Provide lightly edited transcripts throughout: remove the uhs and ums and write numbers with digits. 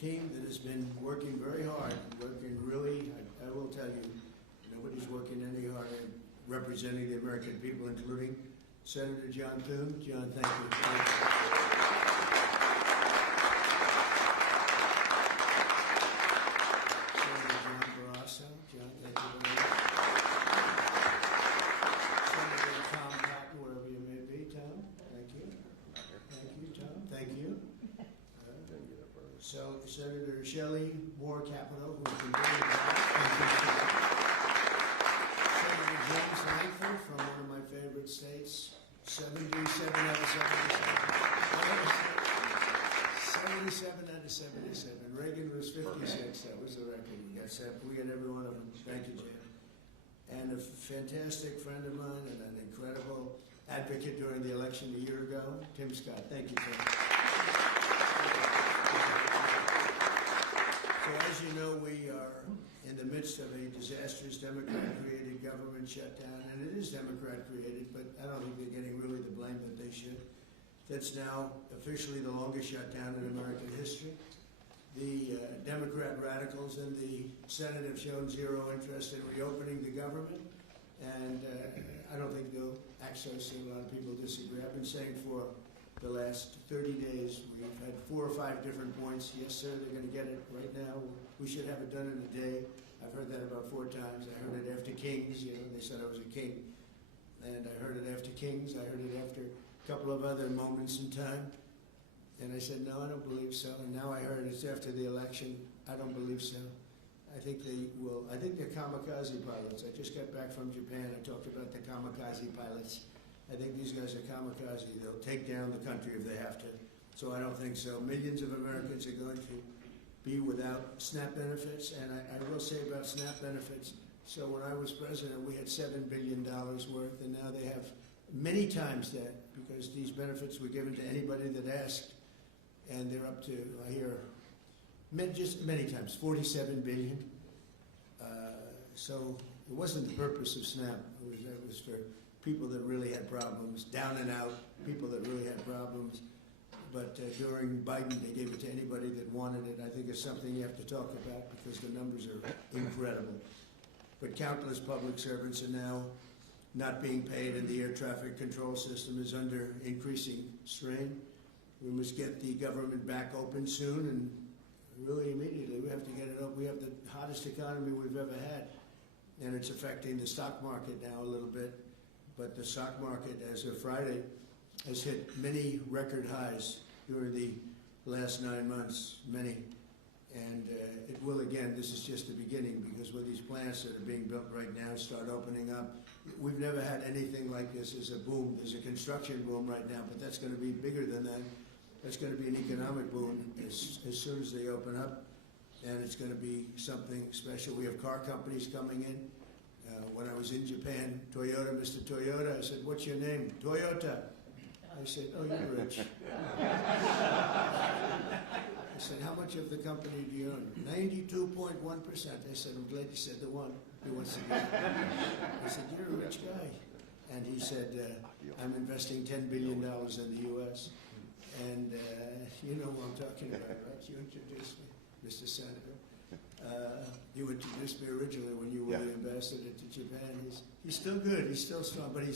team that has been working very hard, working really, I will tell you, nobody's working any harder representing the American people, including Senator John Thune. John, thank you. Senator John Barrasso. John, thank you very much. Senator Tom Cotton, wherever you may be. Tom, thank you. Thank you, Tom. Thank you. So, Senator Shelley Moore Capito, who can bring it back. Senator James Langford from one of my favorite states, 77 out of 77. 77 out of 77. Reagan was 56. That was the record. We got every one of them. Thank you, Jim. And a fantastic friend of mine and an incredible advocate during the election a year ago, Tim Scott. Thank you, Tim. So as you know, we are in the midst of a disastrous Democrat-created government shutdown, and it is Democrat-created, but I don't think they're getting really the blame that they should. That's now officially the longest shutdown in American history. The Democrat radicals in the Senate have shown zero interest in reopening the government, and I don't think they'll act so soon. A lot of people disagree. I've been saying for the last 30 days, we've had 4 or 5 different points. Yes, sir, they're going to get it right now. We should have it done in a day. I've heard that about 4 times. I heard it after Kings. You know, they said I was a king. And I heard it after Kings. I heard it after a couple of other moments in time. And I said, no, I don't believe so. And now I heard it's after the election. I don't believe so. I think they will. I think they're kamikaze pilots. I just got back from Japan. I talked about the kamikaze pilots. I think these guys are kamikaze. They'll take down the country if they have to. So I don't think so. Millions of Americans are going to be without SNAP benefits. And I will say about SNAP benefits, so when I was president, we had $7 billion worth, and now they have many times that, because these benefits were given to anybody that asked, and they're up to, I hear, just many times, $47 billion. So it wasn't the purpose of SNAP. It was for people that really had problems, down and out, people that really had problems. But during Biden, they gave it to anybody that wanted it. I think it's something you have to talk about because the numbers are incredible. But countless public servants are now not being paid, and the air traffic control system is under increasing strain. We must get the government back open soon, and really immediately. We have to get it open. We have the hottest economy we've ever had, and it's affecting the stock market now a little bit. But the stock market, as of Friday, has hit many record highs during the last 9 months, many. And it will again. This is just the beginning, because with these plants that are being built right now start opening up, we've never had anything like this as a boom. There's a construction boom right now, but that's going to be bigger than that. That's going to be an economic boom as soon as they open up, and it's going to be something special. We have car companies coming in. When I was in Japan, Toyota, Mr. Toyota, I said, "What's your name?" "Toyota." I said, "Oh, you're rich." I said, "How much of the company do you own?" 92.1%. I said, "I'm glad you said the one who wants to get it." I said, "You're a rich guy." And he said, "I'm investing $10 billion in the U.S. And you know who I'm talking about, right? You introduced me, Mr. Senator. You introduced me originally when you were the ambassador to Japan. He's still good. He's still strong. But he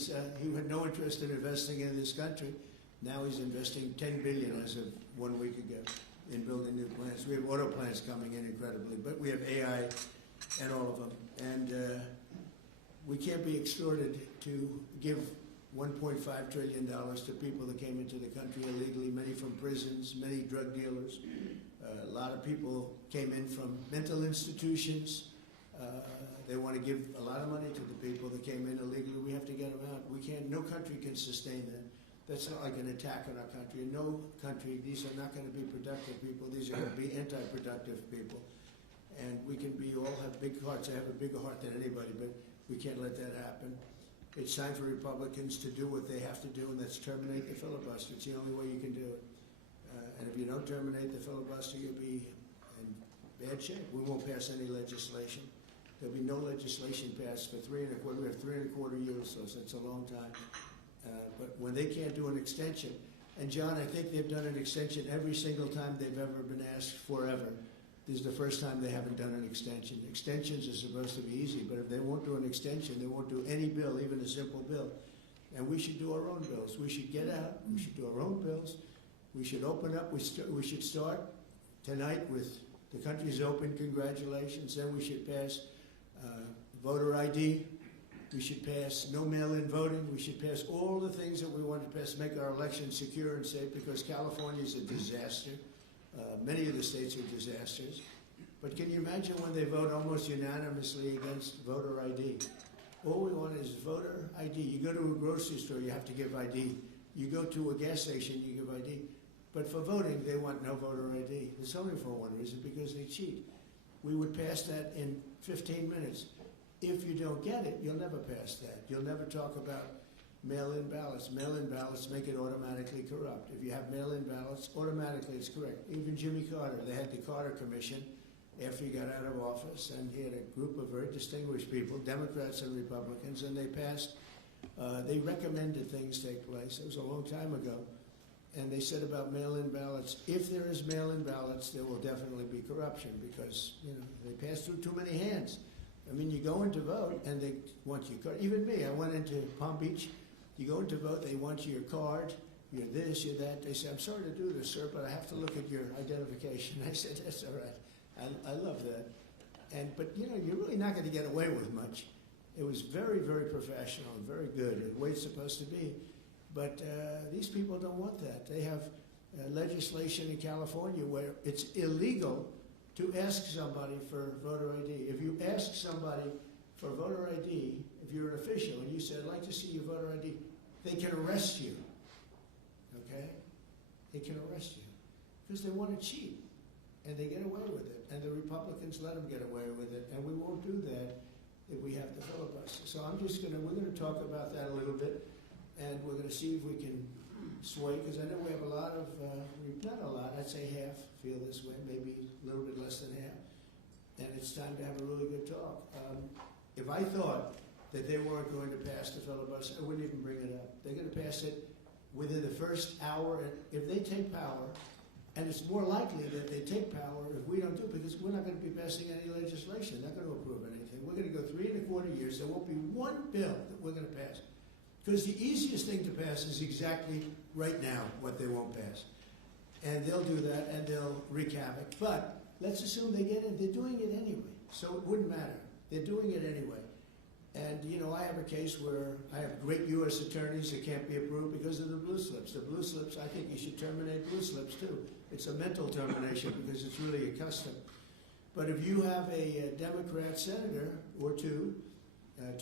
had no interest in investing in this country. Now he's investing $10 billion as of 1 week ago in building new plants. We have auto plants coming in incredibly, but we have AI and all of them. And we can't be extorted to give $1.5 trillion to people that came into the country illegally, many from prisons, many drug dealers. A lot of people came in from mental institutions. They want to give a lot of money to the people that came in illegally. We have to get them out. We can't. No country can sustain that. That's not like an attack on our country. In no country, these are not going to be productive people. These are going to be anti-productive people. And we can all have big hearts. I have a bigger heart than anybody, but we can't let that happen. It's time for Republicans to do what they have to do, and that's terminate the filibuster. It's the only way you can do it. And if you don't terminate the filibuster, you'll be in bad shape. We won't pass any legislation. There'll be no legislation passed for 3.25. We have 3.25 years, so it's a long time. But when they can't do an extension, And John, I think they've done an extension every single time they've ever been asked forever. This is the first time they haven't done an extension. Extensions are supposed to be easy, but if they won't do an extension, they won't do any bill, even a simple bill. And we should do our own bills. We should get out. We should do our own bills. We should open up. We should start tonight with the country's open, congratulations. Then we should pass voter ID. We should pass no mail-in voting. We should pass all the things that we want to pass, make our elections secure and safe, because California is a disaster. Many of the states are disasters. But can you imagine when they vote almost unanimously against voter ID? All we want is voter ID. You go to a grocery store, you have to give ID. You go to a gas station, you give ID. But for voting, they want no voter ID. It's only for one reason, because they cheat. We would pass that in 15 minutes. If you don't get it, you'll never pass that. You'll never talk about mail-in ballots. Mail-in ballots make it automatically corrupt. If you have mail-in ballots, automatically it's correct. Even Jimmy Carter, they had the Carter Commission after he got out of office, and he had a group of very distinguished people, Democrats and Republicans, and they passed, they recommended things take place. It was a long time ago. And they said about mail-in ballots, if there is mail-in ballots, there will definitely be corruption, because, you know, they pass through too many hands. I mean, you go in to vote, and they want your card. Even me, I went into Palm Beach. You go in to vote, they want your card, you're this, you're that. They say, I'm sorry to do this, sir, but I have to look at your identification. I said, that's all right. I love that. But, you know, you're really not going to get away with much. It was very, very professional and very good, the way it's supposed to be. But these people don't want that. They have legislation in California where it's illegal to ask somebody for voter ID. If you ask somebody for voter ID, if you're an official and you say, I'd like to see your voter ID, they can arrest you, okay? They can arrest you because they want to cheat, and they get away with it, and the Republicans let them get away with it, and we won't do that if we have the filibuster. So we're gonna talk about that a little bit, and we're gonna see if we can sway, because I know we have a lot of, not a lot, I'd say half feel this way, maybe a little bit less than half, and it's time to have a really good talk. If I thought that they weren't going to pass the filibuster, I wouldn't even bring it up. They're going to pass it within the first hour. If they take power, and it's more likely that they take power if we don't do it, because we're not going to be passing any legislation. They're not going to approve anything. We're going to go 3¼ years. There won't be one bill that we're going to pass. Because the easiest thing to pass is exactly right now what they won't pass. And they'll do that, and they'll wreak havoc. But let's assume they get it. They're doing it anyway, so it wouldn't matter. They're doing it anyway. And, you know, I have a case where I have great U.S. attorneys that can't be approved because of the blue slips. The blue slips, I think you should terminate blue slips, too. It's a mental termination because it's really a custom. But if you have a Democrat senator or two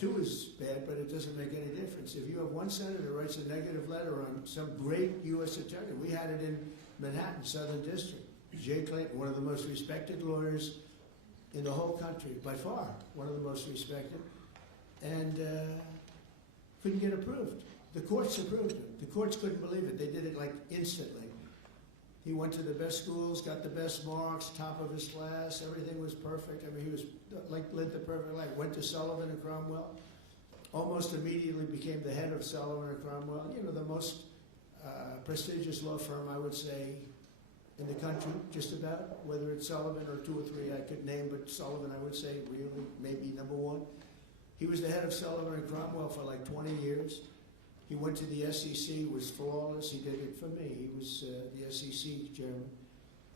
is bad, but it doesn't make any difference. If you have one senator writes a negative letter on some great U.S. attorney, we had it in Manhattan, Southern District. Jay Clayton, one of the most respected lawyers in the whole country, by far, one of the most respected, and couldn't get approved. The courts approved him. The courts couldn't believe it. They did it like instantly. He went to the best schools, got the best marks, top of his class, everything was perfect. I mean, he was like lived the perfect life. Went to Sullivan and Cromwell, almost immediately became the head of Sullivan and Cromwell. You know, the most prestigious law firm, I would say, in the country, just about, whether it's Sullivan or 2 or 3 I could name, but Sullivan, I would say, really, maybe #1. He was the head of Sullivan and Cromwell for like 20 years. He went to the SEC, was flawless. He did it for me. He was the SEC chairman.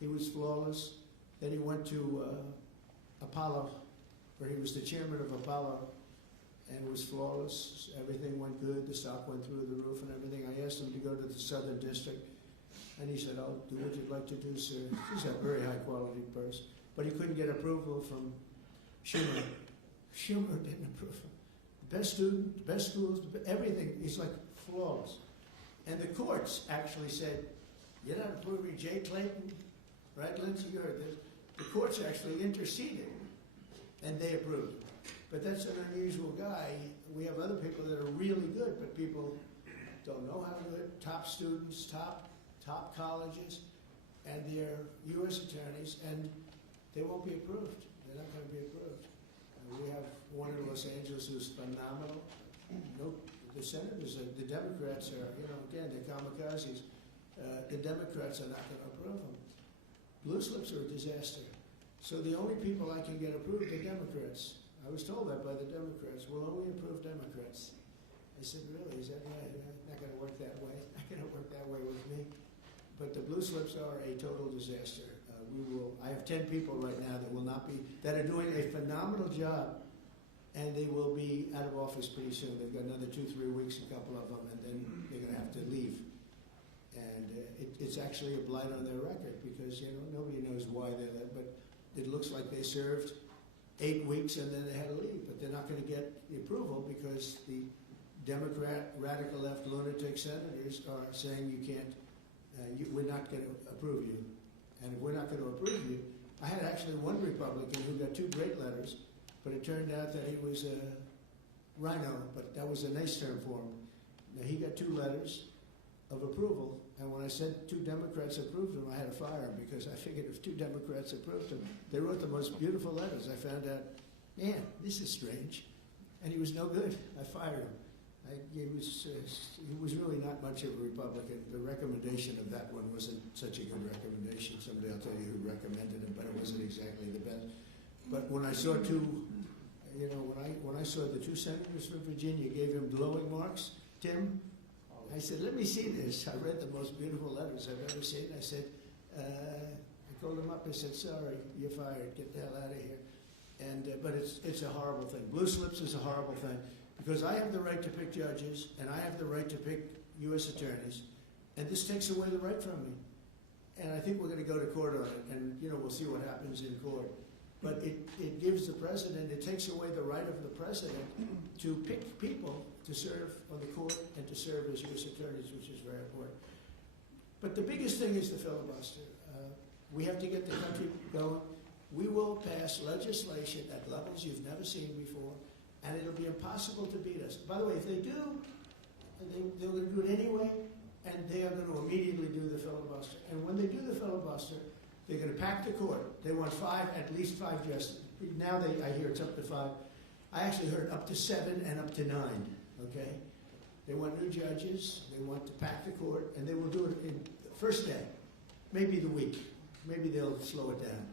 He was flawless. Then he went to Apollo, where he was the chairman of Apollo, and was flawless. Everything went good. The stock went through the roof and everything. I asked him to go to the Southern District, and he said, I'll do what you'd like to do, sir. He's a very high-quality person. But he couldn't get approval from Schumer. Schumer didn't approve him. Best student, best schools, everything. He's like flawless. And the courts actually said, you're not approving Jay Clayton, right, Lindsay? You heard this. The courts actually interceded, and they approved him. But that's an unusual guy. We have other people that are really good, but people don't know how to do it. Top students, top colleges, and they're U.S. attorneys, and they won't be approved. They're not going to be approved. We have one in Los Angeles who's phenomenal. No, the senators, the Democrats are, you know, again, they're kamikazes. the Democrats are not going to approve them. Blue slips are a disaster. So the only people I can get approved are Democrats. I was told that by the Democrats. We'll only approve Democrats. I said, really, is that right? Not going to work that way. Not going to work that way with me. But the blue slips are a total disaster. I have 10 people right now that are doing a phenomenal job, and they will be out of office pretty soon. They've got another 2-3 weeks, a couple of them, and then they're going to have to leave. And it's actually a blight on their record because, nobody knows why they're there, but it looks like they served 8 weeks and then they had to leave. But they're not going to get the approval because the Democrat, radical left, lunatic senators are saying you can't, we're not going to approve you. And if we're not going to approve you, I had actually one Republican who got 2 great letters, but it turned out that he was a rhino, but that was a nice term for him. Now, he got 2 letters of approval, and when I said 2 Democrats approved him, I had to fire him because I figured if 2 Democrats approved him, they wrote the most beautiful letters. I found out, man, this is strange. And he was no good. I fired him. He was really not much of a Republican. The recommendation of that one wasn't such a good recommendation. Someday I'll tell you who recommended it, but it wasn't exactly the best. But when I saw when I saw the 2 senators from Virginia gave him glowing marks, Tim, I said, let me see this. I read the most beautiful letters I've ever seen. I said, I called him up. I said, sorry, you're fired. Get the hell out of here. And but it's a horrible thing. Blue slips is a horrible thing. Because I have the right to pick judges, and I have the right to pick U.S. attorneys, and this takes away the right from me. And I think we're going to go to court on it, and we'll see what happens in court. But it gives the president, it takes away the right of the president to pick people to serve on the court and to serve as U.S. attorneys, which is very important. But the biggest thing is the filibuster. We have to get the country going. We will pass legislation at levels you've never seen before. And it'll be impossible to beat us. By the way, if they do, they're going to do it anyway, and they are going to immediately do the filibuster. And when they do the filibuster, they're going to pack the court. They want at least 5 justices. Now I hear it's up to 5. I actually heard up to 7 and up to 9, okay? They want new judges. They want to pack the court, and they will do it in the first day, maybe the week. Maybe they'll slow it down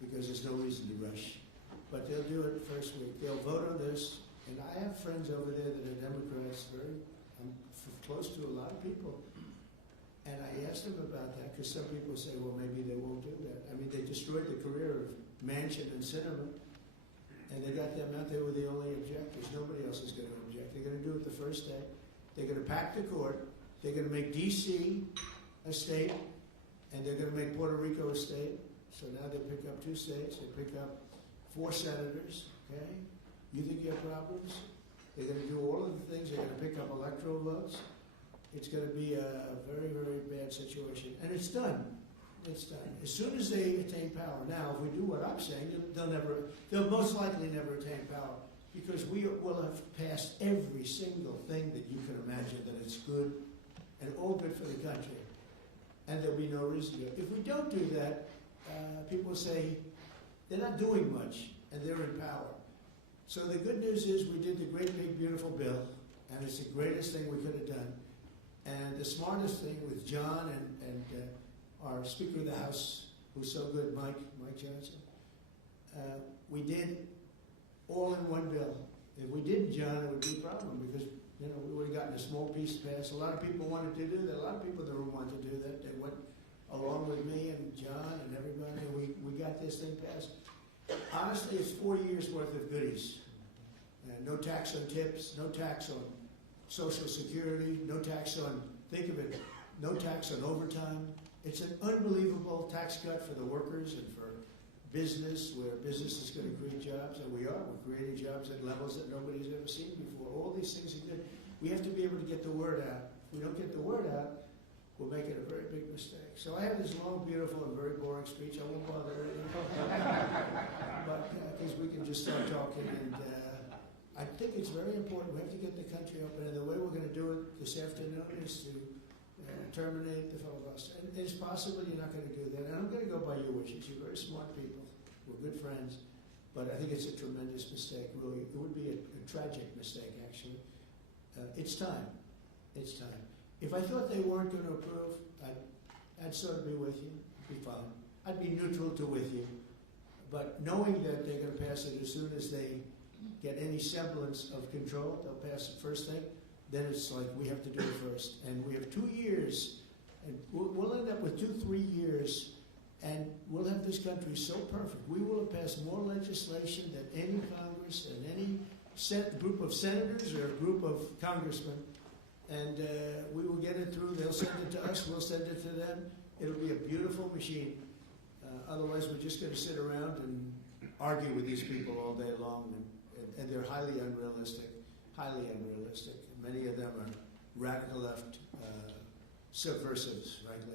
because there's no reason to rush. But they'll do it the first week. They'll vote on this. And I have friends over there that are Democrats, I'm close to a lot of people. And I asked them about that because some people say, well, maybe they won't do that. I mean, they destroyed the career of Manchin and Sinema. And they got them out. They were the only objectors. Nobody else is going to object. They're going to do it the first day. They're going to pack the court. They're going to make D.C. a state. And they're going to make Puerto Rico a state. So now they pick up 2 states. They pick up 4 senators, okay? You think you have problems? They're going to do all of the things. They're going to pick up electoral votes. It's going to be a very, very bad situation. And it's done. It's done. As soon as they attain power. Now, if we do what I'm saying, they'll most likely never attain power because we will have passed every single thing that you can imagine that it's good and all good for the country. And there'll be no reason to. If we don't do that, people say, they're not doing much, and they're in power. So the good news is we did the great, big, beautiful bill, and it's the greatest thing we could have done. And the smartest thing with John and our Speaker of the House, who's so good, Mike Johnson, we did all in one bill. If we didn't, John, it would be a problem because we would have gotten a small piece passed. A lot of people wanted to do that. A lot of people in the room wanted to do that. They went along with me and John and everybody, and we got this thing passed. Honestly, it's 4 years worth of goodies. No tax on tips, no tax on Social Security, no tax on, think of it, no tax on overtime. It's an unbelievable tax cut for the workers and for business, where business is going to create jobs, and we're creating jobs at levels that nobody's ever seen before. All these things are good. We have to be able to get the word out. If we don't get the word out, we'll make it a very big mistake. So I have this long, beautiful, and very boring speech. I won't bother anyone. But because we can just start talking. And I think it's very important. We have to get the country open. And the way we're going to do it this afternoon is to terminate the filibuster. And it's possible you're not going to do that. And I'm going to go by your wishes. You're very smart people. We're good friends. But I think it's a tremendous mistake, really. It would be a tragic mistake, actually. It's time. It's time. If I thought they weren't going to approve, I'd sort of be with you, be fine. I'd be neutral to with you. But knowing that they're going to pass it as soon as they get any semblance of control, they'll pass it first thing, then it's like we have to do it first. And we have 2 years, and we'll end up with 2-3 years, and we'll have this country so perfect. We will have passed more legislation than any Congress and any group of senators or a group of congressmen, and we will get it through. They'll send it to us, we'll send it to them. It'll be a beautiful machine. Otherwise, we're just going to sit around and argue with these people all day long, and they're highly unrealistic, highly unrealistic. Many of them are radical left subversives, frankly.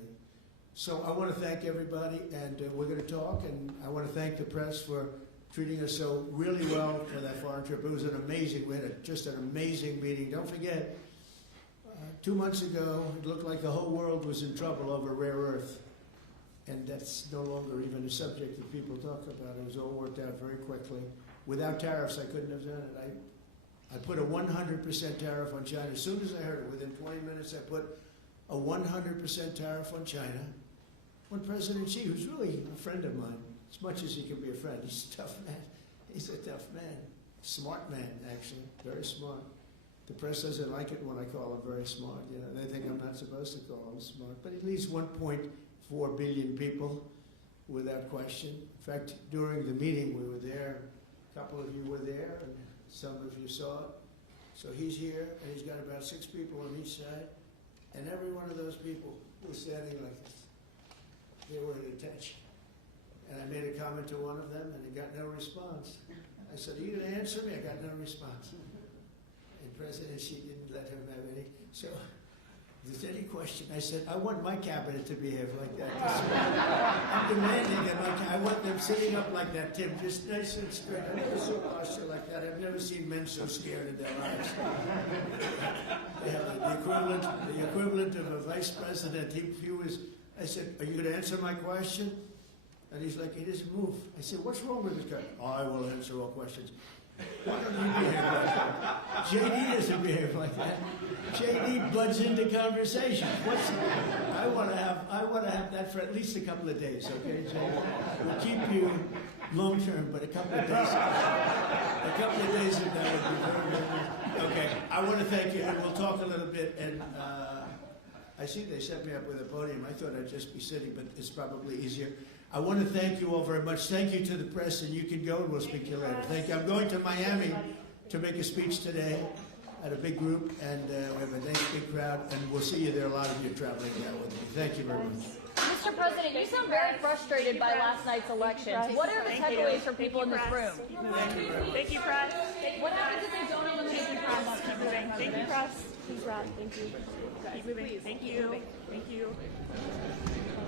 So I want to thank everybody, and we're going to talk, and I want to thank the press for treating us so really well for that foreign trip. It was an amazing, we had just an amazing meeting. Don't forget, 2 months ago, it looked like the whole world was in trouble over rare earth. And that's no longer even a subject that people talk about. It was all worked out very quickly. Without tariffs, I couldn't have done it. I put a 100% tariff on China. As soon as I heard it, within 20 minutes, I put a 100% tariff on China. When President Xi, who's really a friend of mine, as much as he can be a friend, he's a tough man. He's a tough man. Smart man, actually. Very smart. The press doesn't like it when I call him very smart. You know, they think I'm not supposed to call him smart. But at least 1.4 billion people, without question. In fact, during the meeting we were there, a couple of you were there, and some of you saw it. So he's here, and he's got about 6 people on each side, and every one of those people was standing like this. They were at attention. And I made a comment to one of them, and he got no response. I said, "Are you going to answer me?" I got no response. And President Xi didn't let him have any. So if there's any question, I said, I want my cabinet to behave like that. I'm demanding that I want them sitting up like that, Tim, just nice and straight. I never saw posture like that. I've never seen men so scared in their lives. The equivalent of a vice president. I said, "Are you going to answer my question?" And he's like, he doesn't move. I said, "What's wrong with this guy?" "I will answer all questions." Why don't you behave like that? JD doesn't behave like that. JD butts into conversation. I want to have that for at least a couple of days, okay, JD? We'll keep you long term, but a couple of days of that would be very, very good. Okay, I want to thank you, and we'll talk a little bit. And I see they set me up with a podium. I thought I'd just be sitting, but it's probably easier. I want to thank you all very much. Thank you to the press, and you can go, and we'll speak to you later. Thank you. I'm going to Miami to make a speech today at a big group, and we have a nice big crowd, and we'll see you there. A lot of you traveling down with me. Thank you very much. Mr. President, you sound very frustrated by last night's elections. What are the takeaways for people in this room? Thank you, press. What happens if they don't eliminate the press? Thank you, press. Please, Rod. Thank you. Keep moving. Thank you. Thank you.